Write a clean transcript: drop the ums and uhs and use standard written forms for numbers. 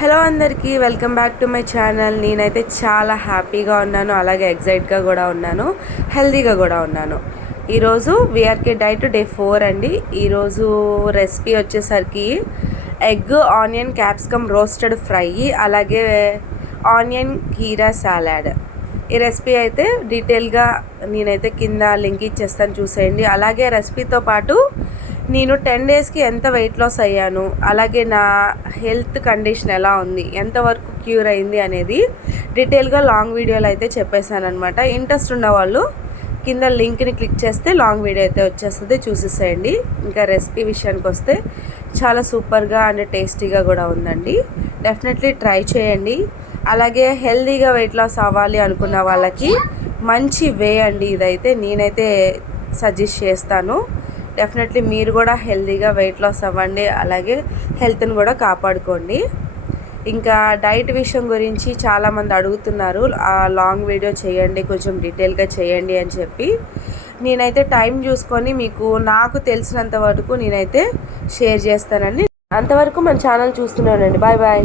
Hello అందరికీ welcome back to my channel. నేనైతే చాలా హ్యాపీగా ఉన్నాను, అలాగే ఎగ్జైట్గా కూడా ఉన్నాను, హెల్తీగా కూడా ఉన్నాను. ఈరోజు విఆర్కే డైట్ డే 4 అండి. ఈరోజు రెసిపీ వచ్చేసరికి egg onion capsicum roasted fry, అలాగే ఆనియన్ కీరా సాలాడ్. ఈ రెసిపీ అయితే డీటెయిల్గా నేనైతే కింద లింక్ ఇచ్చేస్తాను, చూసేయండి. అలాగే రెసిపీతో పాటు నేను 10 డేస్కి ఎంత వెయిట్ లాస్ అయ్యాను, అలాగే నా హెల్త్ కండిషన్ ఎలా ఉంది, ఎంతవరకు క్యూర్ అయింది అనేది డీటెయిల్గా లాంగ్ వీడియోలో అయితే చెప్పేశాను అనమాట. ఇంట్రెస్ట్ ఉన్నవాళ్ళు కింద లింక్ని క్లిక్ చేస్తే లాంగ్ వీడియో అయితే వచ్చేస్తుంది, చూసేసేయండి. ఇంకా రెసిపీ విషయానికి వస్తే చాలా సూపర్గా అండ్ టేస్టీగా కూడా ఉందండి. డెఫినెట్లీ ట్రై చేయండి. అలాగే హెల్తీగా వెయిట్ లాస్ అవ్వాలి అనుకున్న వాళ్ళకి మంచి వే అండి ఇదైతే, నేనైతే సజెస్ట్ చేస్తాను. డెఫినెట్లీ మీరు కూడా హెల్తీగా వెయిట్ లాస్ అవ్వండి, అలాగే హెల్త్ని కూడా కాపాడుకోండి. ఇంకా డైట్ విషయం గురించి చాలామంది అడుగుతున్నారు, ఆ లాంగ్ వీడియో చేయండి, కొంచెం డీటెయిల్గా చేయండి అని చెప్పి. నేనైతే టైం చూసుకొని మీకు నాకు తెలిసినంత వరకు నేనైతే షేర్ చేస్తానండి. అంతవరకు మన ఛానల్ చూస్తూనే ఉండండి. Bye bye.